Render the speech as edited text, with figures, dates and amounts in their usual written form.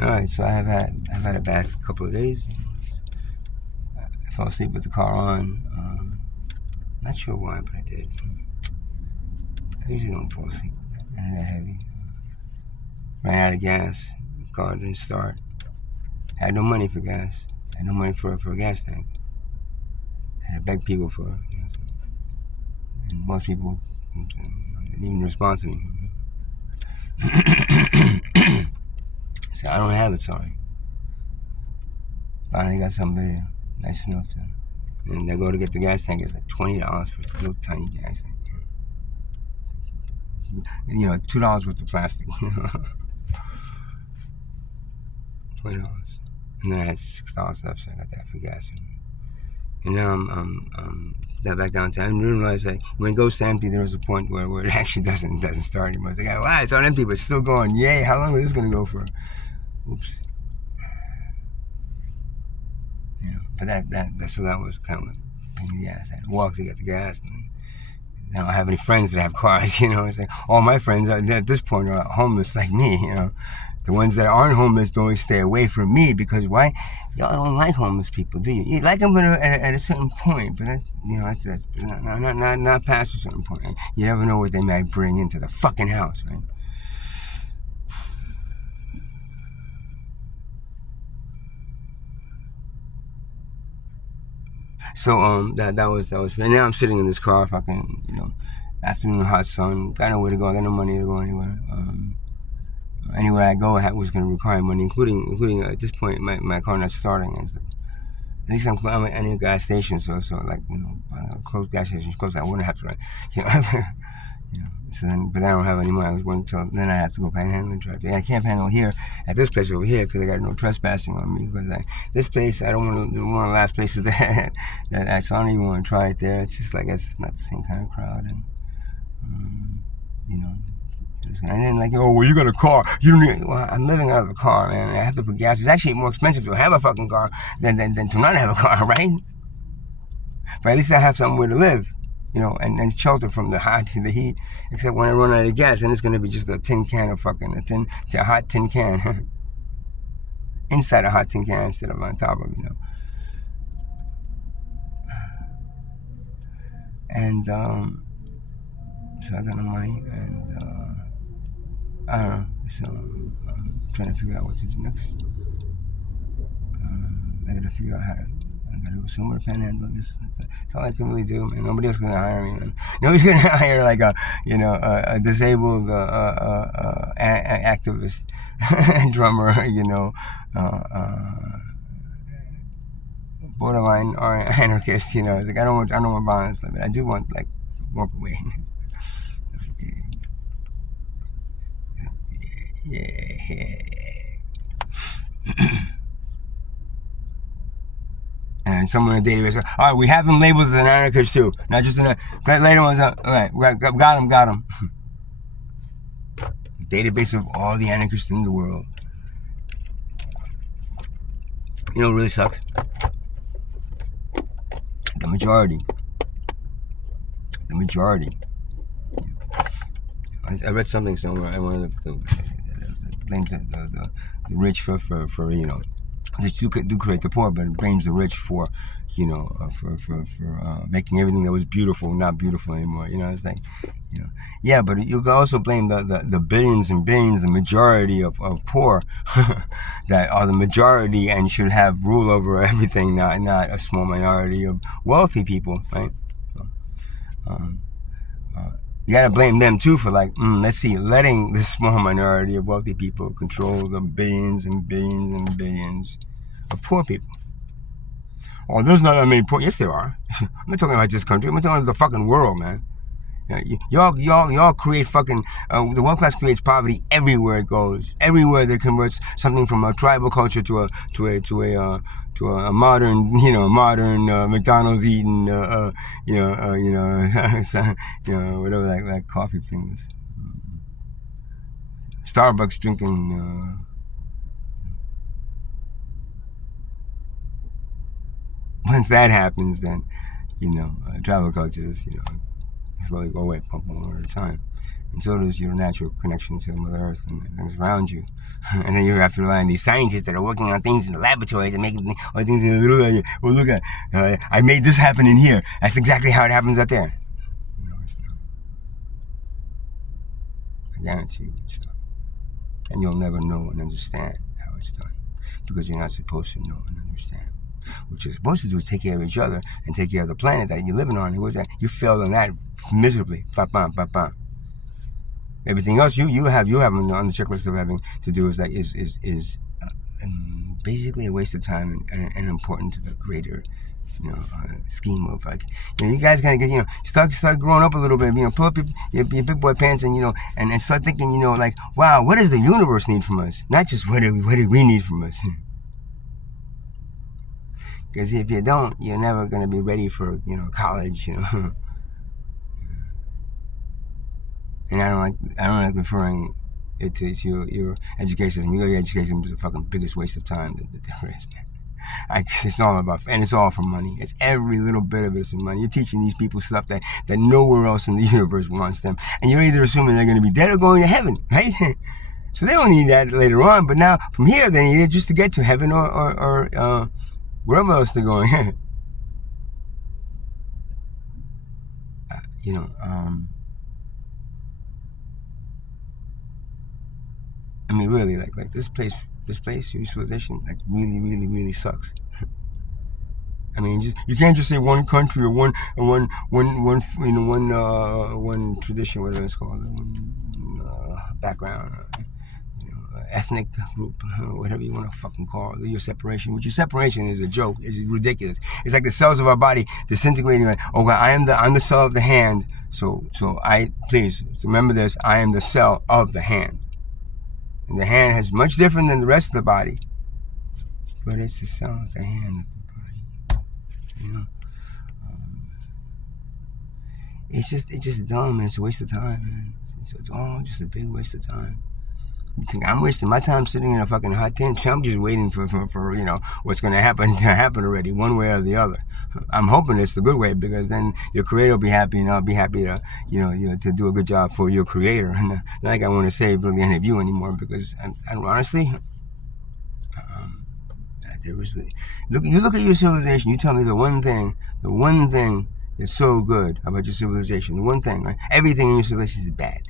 All right, so I've had a bad couple of days. I fell asleep with the car on. Not sure why, but I did. I usually don't fall asleep that heavy. Ran out of gas. Car didn't start. Had no money for gas. Had no money for a gas tank. Had to beg people for it. And most people didn't even respond to me. So I don't have it, sorry. Finally got somebody nice enough to. And I go to get the gas tank. It's like $20 for a little tiny gas tank. $2 worth of plastic. $20. And then I had $6 left, so I got that for gas. And now I'm back downtown. I didn't realize that when it goes to empty, there was a point where it actually doesn't start anymore. It's like, wow, it's on empty, but it's still going. Yay! How long is this gonna go for? Oops. But that was kind of a pain in the ass. I had to walk to get the gas, and I don't have any friends that have cars. It's like all my friends at this point are homeless like me. The ones that aren't homeless don't stay away from me because why? Y'all don't like homeless people, do you? You like them at a certain point, but that's not past a certain point. You never know what they might bring into the fucking house, right? So that was and now I'm sitting in this car, fucking afternoon hot sun, got nowhere to go, I got no money to go anywhere. Anywhere I go, I was going to require money, including at this point, my car not starting. At least I'm at a gas station, so like close gas stations close. I wouldn't have to, So then, but I don't have any money. I was going to then I have to go panhandling traffic. I can't panhandle here at this place over here because I got no trespassing on me. Because this place, I don't want to. One of the last places that I so I don't even want to try it there. It's just like it's not the same kind of crowd, and you know. And then well, you got a car. You don't need. Well, I'm living out of a car, man. And I have to put gas. It's actually more expensive to have a fucking car than to not have a car, right? But at least I have somewhere to live, and shelter from the hot to the heat. Except when I run out of gas, then it's gonna be just a tin can of fucking a hot tin can inside a hot tin can instead of on top of And so I got no money, and I don't know. So I'm trying to figure out what to do next. I gotta figure out how to. I gotta go somewhere to panhandle this. That's all I can really do, man. Nobody else is gonna hire me, man. Nobody's gonna hire like a disabled activist drummer, borderline or anarchist. It's like I don't want violence, but I do want walk away. Yeah. And someone in the database, all right, we have him labeled as an anarchist too, not just later ones. All right, got him. Database of all the anarchists in the world. What really sucks? The majority. I read something somewhere. I wanted to blame the rich for that do create the poor, but it blames the rich for making everything that was beautiful not beautiful anymore. It's like, yeah, but you can also blame the billions and billions, the majority of poor that are the majority and should have rule over everything, not a small minority of wealthy people, right? So, you gotta blame them too for letting this small minority of wealthy people control the billions and billions and billions of poor people. Oh, there's not that many poor. Yes, there are. I'm not talking about this country. I'm talking about the fucking world, man. Y'all create fucking the world class creates poverty everywhere it goes. Everywhere that converts something from a tribal culture to a modern McDonald's eating whatever that coffee thing was. Starbucks drinking. Once that happens, then tribal cultures slowly go away, pump one at a time. and so does your natural connection to Mother Earth and the things around you. And then you have to rely on these scientists that are working on things in the laboratories and making all things. Oh, look at, I made this happen in here. That's exactly how it happens out there. No, it's not. I guarantee you it's not. And you'll never know and understand how it's done, because you're not supposed to know and understand. What you're supposed to do is take care of each other and take care of the planet that you're living on. That? You failed on that miserably. Ba-bam, ba-bam. Everything else you have on the checklist of having to do is basically a waste of time and important to the greater, scheme of, like, you guys gotta get, start growing up a little bit, pull up your big boy pants and and start thinking, like, wow, what does the universe need from us? Not just what do we need from us. Because if you don't, you're never gonna be ready for college, And I don't like referring it to your education. Your education is the fucking biggest waste of time that there is, man. It's all about, and it's all for money. It's every little bit of it is for money. You're teaching these people stuff that nowhere else in the universe wants them, and you're either assuming they're going to be dead or going to heaven, right? So they don't need that later on, but now from here they need it just to get to heaven or wherever else they're going. I mean, really, like this place, your civilization, like really, really, really sucks. I mean, you can't just say one country or one tradition, whatever it's called, one background, ethnic group, whatever you want to fucking call it, your separation. Which your separation is a joke. It's ridiculous. It's like the cells of our body disintegrating. Like, okay, I'm the cell of the hand. So please remember this. I am the cell of the hand. And the hand is much different than the rest of the body, but it's the cell of the hand of the body. It's just dumb, and it's a waste of time, man. It's all just a big waste of time. You think I'm wasting my time sitting in a fucking hot tent? I'm just waiting for what's going to happen already, one way or the other. I'm hoping it's the good way, because then your creator will be happy, and I'll be happy to to do a good job for your creator. And not like I want to save really any of you anymore, because I honestly, you look at your civilization. You tell me the one thing that's so good about your civilization. The one thing, right? Everything in your civilization is bad.